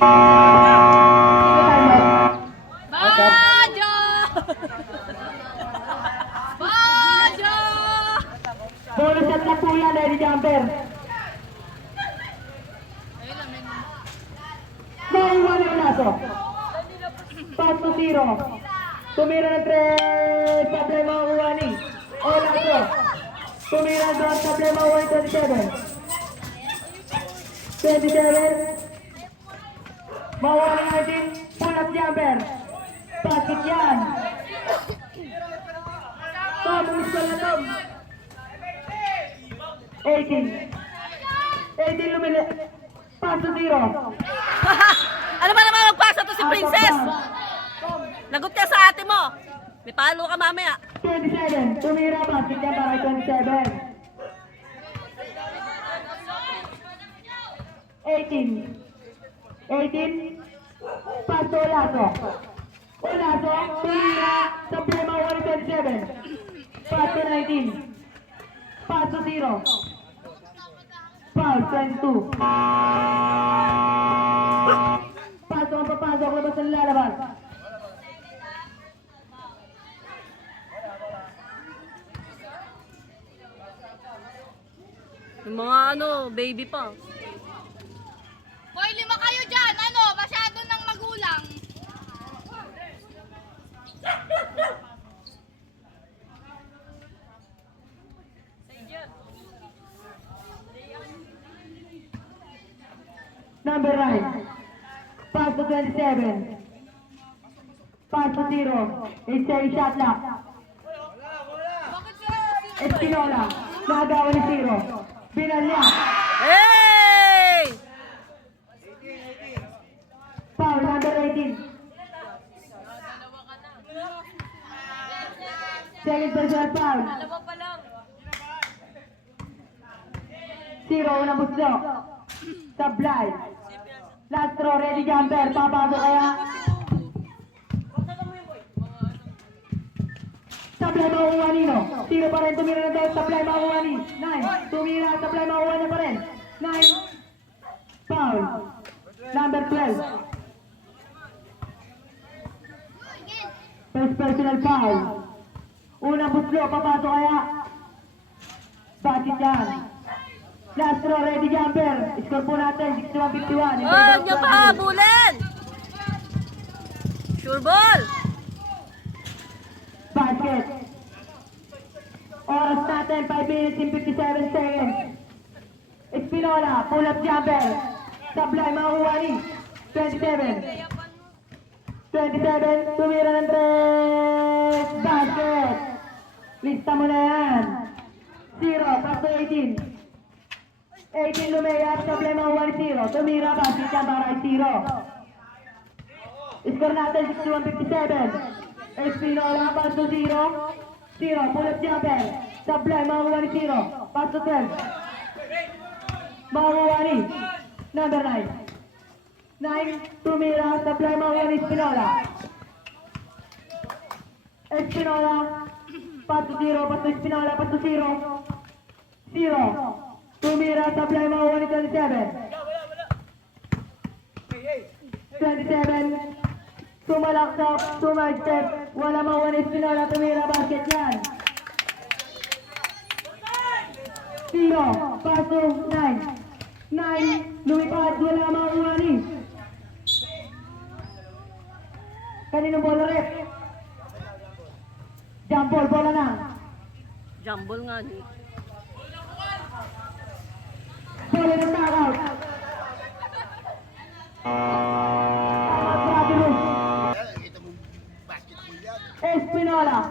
Bajo! Bajo! Bonus shot na po yan, Lady Jumper. Naiwan yung laso. 5-0. Tumira ng 3, sablay makukuha ni. O laso. Tumira ng 2, sablay makukuha ni 27. Makukuha ng 19. Pull-up jumper. Bakit yan? Pabungis ka na lang. 18 lumili. 5-0. Ano ba naman magpasa to si Princess? Lagot ka sa ate mo. May palo ka mamaya. 27. Tumira ba? Tignan para kay 27. 18. Paso Olaso. Olaso. Tumira. Sablema 127. Paso 19. Paso 0. Foul 22. Paso ang papasok. Labas ang lalabas. Yung mga baby pa. Hoy, 5 kayo dyan. Ano, masyado ng magulang. Number 9. Pass to 27. Pass to 0. It's a shot lock. Bakit sila? Espinola. Nagawa ni 0. Binalya. Hey! Foul number 18. Second personal foul. Dalawa pa lang. 0 unang buslo. Sablay. Last throw, ready jumper. Papasok kaya. Sablay makukuha nino. 0 pa rin. Tumira na daw. Sablay makukuha ni. 9. Tumira. Sablay makukuha na pa rin. 9. Foul. Number 12. First personal foul. Unang buslo. Papasok kaya. Bakit yan? Last throw, ready jumper. Score po natin, 61-51. Oh, nyo pa habulin! Sure ball! Basket. Oras natin, 5 minutes and 57 seconds. Espinola, pull-up jumper. Sablay, makukuha ni. 27. 27, tumira ng 3. Basket. Lista mo na yan. 0, pass to 18. 18 lumayas, sablay makukuha ni 0. Tumira, basket yan para ay 0. Score natin, 61-57. Espinola, pass to 0. 0, pull-up jumper. Sablay, makukuha ni 0. Pass to 12. Makukuha ni number 9. 9, tumira, sablay, makukuha ni Espinola. Espinola, pass to 0, pass to Espinola, pass to 0. 0. Tumira, sablay, makukuha ni 27. 27. Tumalaksak, tumag-step. Wala makukuha ni Espinola, tumira, basket yan. 0. Pass to 9. 9. Lumipad, wala makukuha ni. Kaninong bola rep? Jump ball, bola na. Jumble nga ni. Bola ng knockout. Espinola.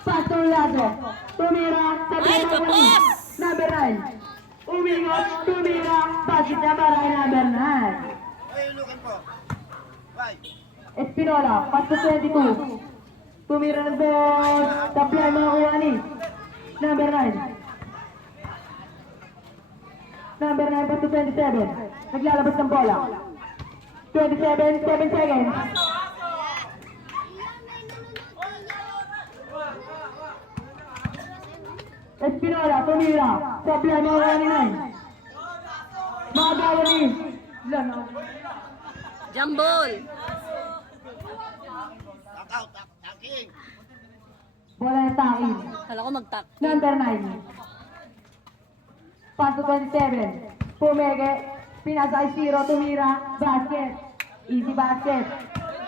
Pastor Lazo. Tumira. Ay, tapos! Number 9. Umingot. Tumira. Basket na para number 9. Espinola. Pastor 22. Tumira ng dos. Taplay makakuha ni. Number 9. Number 9, pass to 27. Naglalabas ng bola. 27, 7 seconds. Espinola, tumira. Sablay, makuha ni 9. Makagawa ni. Lano. Jambol. Bola ng takin. Kala ko mag-tack. Number 9. Pass to 27. Pumege. Pinasa kay Zero. Tumira. Basket. Easy basket.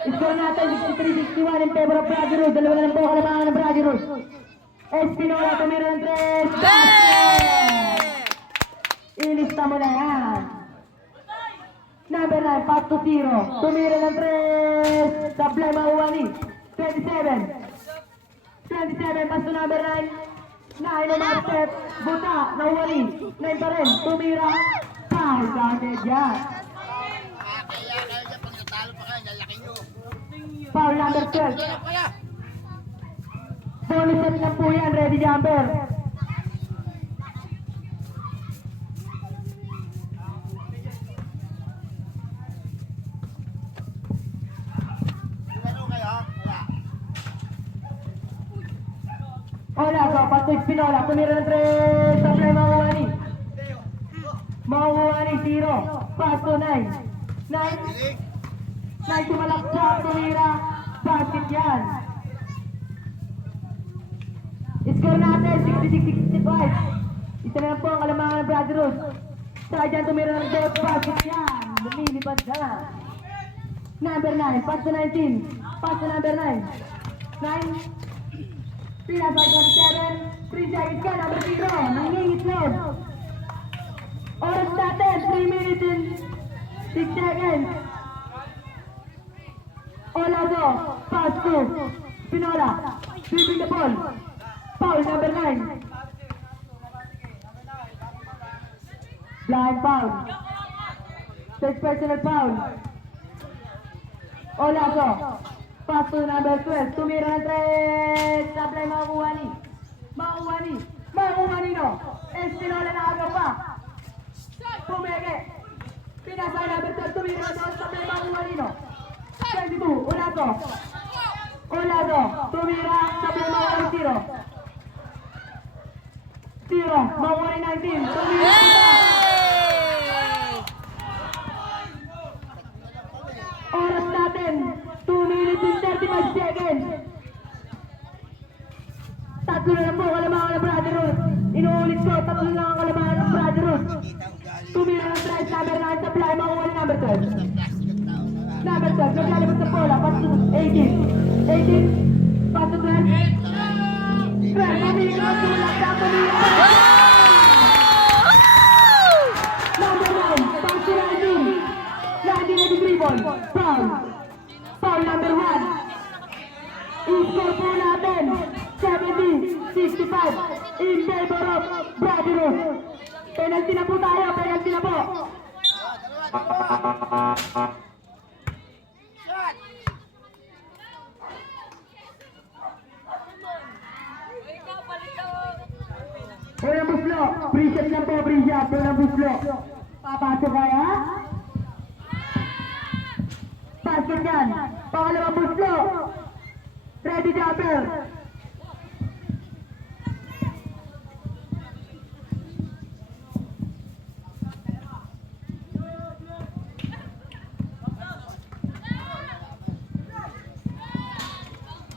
Score natin 63-61 in favor of Brotherhood. Dalawa na lang po kalabangan ng Brotherhood. Espinola tumira ng 3. Basket! Ilista mo na yan. Number 9. Pass to Zero. Tumira ng 3. Sablay Mahuani. 27. 27, pass to number 9. 9 on offset. Buta, Nahuani. 9 pa rin. Tumira. Foul. Counted yan. Kaya dyan, pag natalo pa kayo, lalaki nyo. Foul number 12. Kaya, Bonus set lang po yan. Ready jumper. ano kayo? Wala. Ola, so, pass to Espinola. Tumira ng 3. Sablay Mahuani. Mahuani, 0. Pass to 9. 9. Piling. 9 tumalaksak. Tumira. Basket yan. Score natin, 66-65. Isa na lang po ang kalamangan ng Brotherhood. Saka dyan tumira ng goal, basket yan. Lumilipad na. Number 9, pass to 19. Pass to number 9. 9. Pinasag ng 7. 3 seconds ka, number 0. Nangingit load. Oras natin, 3 minutes and 6 seconds. Olazo, pass to Pinola. Sweeping the ball. Foul number 9. Blind foul. First personal foul. Olazo. Pass to number 12. Tumira ng 3. Sablay Mahuani. Mahuani. Mahuani no. Espinola na agaw pa. Pumege. Pinasa number 12. Tumira ng 2. Sablay Mahuani no. 22. Olazo. Olazo. Tumira. Sablay Mahuani 0. 0. Mahuani 19. Tumira. Oras natin, 2 minutes and 35 seconds. Tatlo na lang po kalamangan ng Brotherhood. Inuulit ko, tatlo lang ang kalamangan ng Brotherhood. Tumira ng 3, number 9, supply, makuha number 12. Number 12, naglalabas sa bola, pass to 18. 18, pass to 12. 12, pamigil ang tulak na tumira. Number 9, pass to 19. 1983 ball. Foul. Foul number 1. I-score po natin. 70-65 in favor of Brotherhood. Penalty na po tayo. Penalty na po. Shot! Unang buslo. Pre-shot lang po. Pre-shot. Unang buslo. Papasok kaya? Basket yan. Pangalawang buslo. Ready jumper.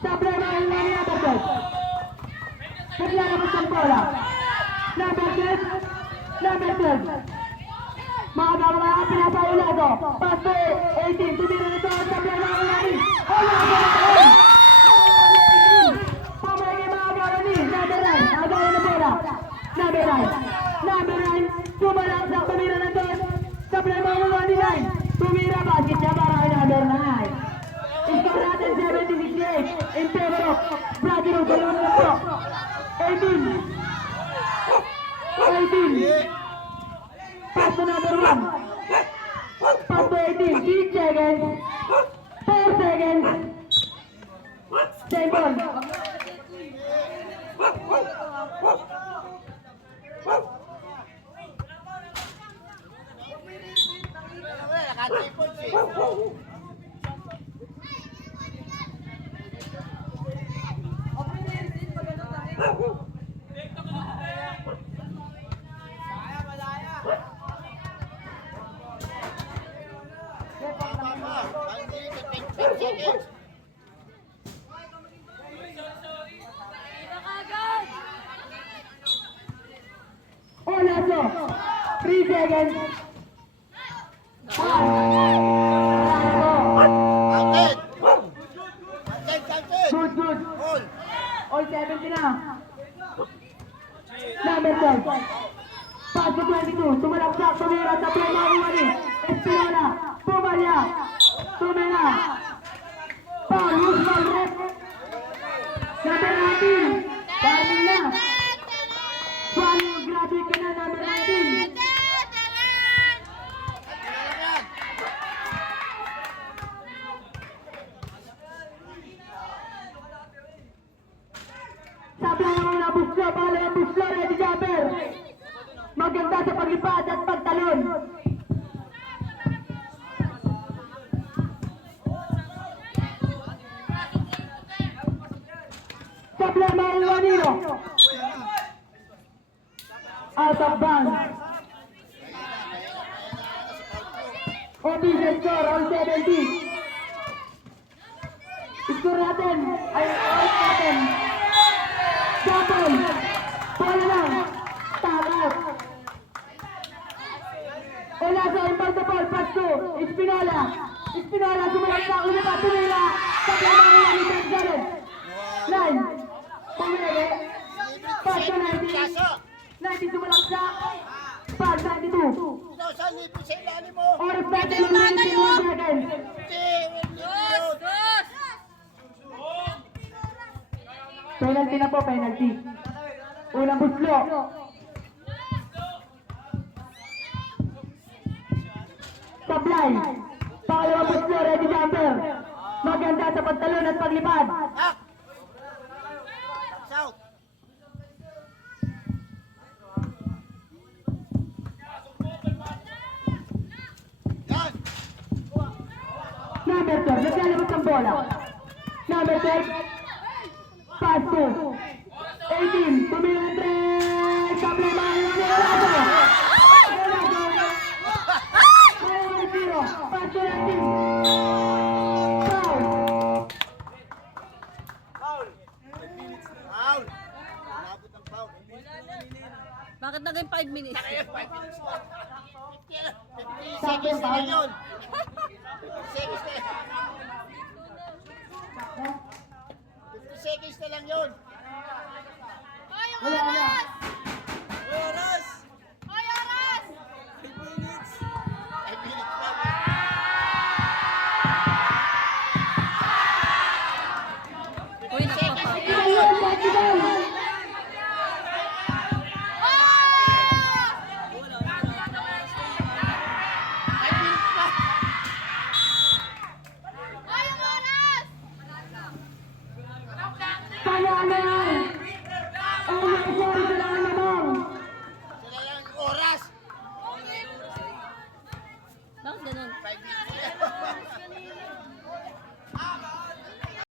Sablay na ang lani number 12. Naglalabas ng bola. Number 12. Number 12. Mga gawa, pinasa Olazo. Pass to 18. Tumira nito. Sablay na ang lani. Olazo na rin. Pamagay mga gawa ni. Number 9. Agawa na bola. Number 9. Number 9. Tumalaksak. Tumira na to. Sablay na ang lani 9. Tumira. Basket niya para kay number 9. Score natin 70-68 in favor of Brotherhood. Dalawa na po. 18. 18. Pass to number 1. Pass to 18. 3 seconds. 4 seconds. Same ball. Naka-triple eh. Malaya. seconds. Olaso. 3 seconds. Counted. Counted. Good, good. All. All 70 na. Number 12. Pass to 22. Sumalaksak. Tumira sa play na umani. Espinola. Pumalya. Tumira. Foul. Use foul rep. Number 19. Darling na. Foul. Graduate ka na. Number 19. Sabi ng una buslo. Pangalawang buslo. Ready jumper. Maganda sa paglipad at pagtalon. Problema ang Juanino. Out of bounds. Official score, all 70. Score natin ay all natin. Double. Bola lang. Tag out. Olaso, imbang the ball, pass to Espinola. Espinola, sumalat na ulit at tumila. Problema ang Juanino. Jared. 9. Pumili. Pass to 90. 90 sumalaksak. Pass 92. Saan lipo sa ilalim mo? Oras natin yung 91 seconds. Penalty na po, penalty. Unang buslo. Sablay. Pangalawang buslo, ready jumper. Maganda sa pagtalon at paglipad. Back. South. Yan. Number 12, naglalabas ang bola. Number 12, pass to 18, tumingin ang tres, problema ang Olaso. Olaso, 0, pass to 19. Foul. Foul. Foul. Labot ng foul. Bakit naging 5 minutes? Kaya 5 minutes na. 50 seconds na lang yun. 50 seconds na. 50 seconds na lang yun. Hoy, yung Wala na. oras! Hoy, oras! 5 minutes na. Uy, nagpapa. Ayun, tactical. Hoy, yung oras! Panalo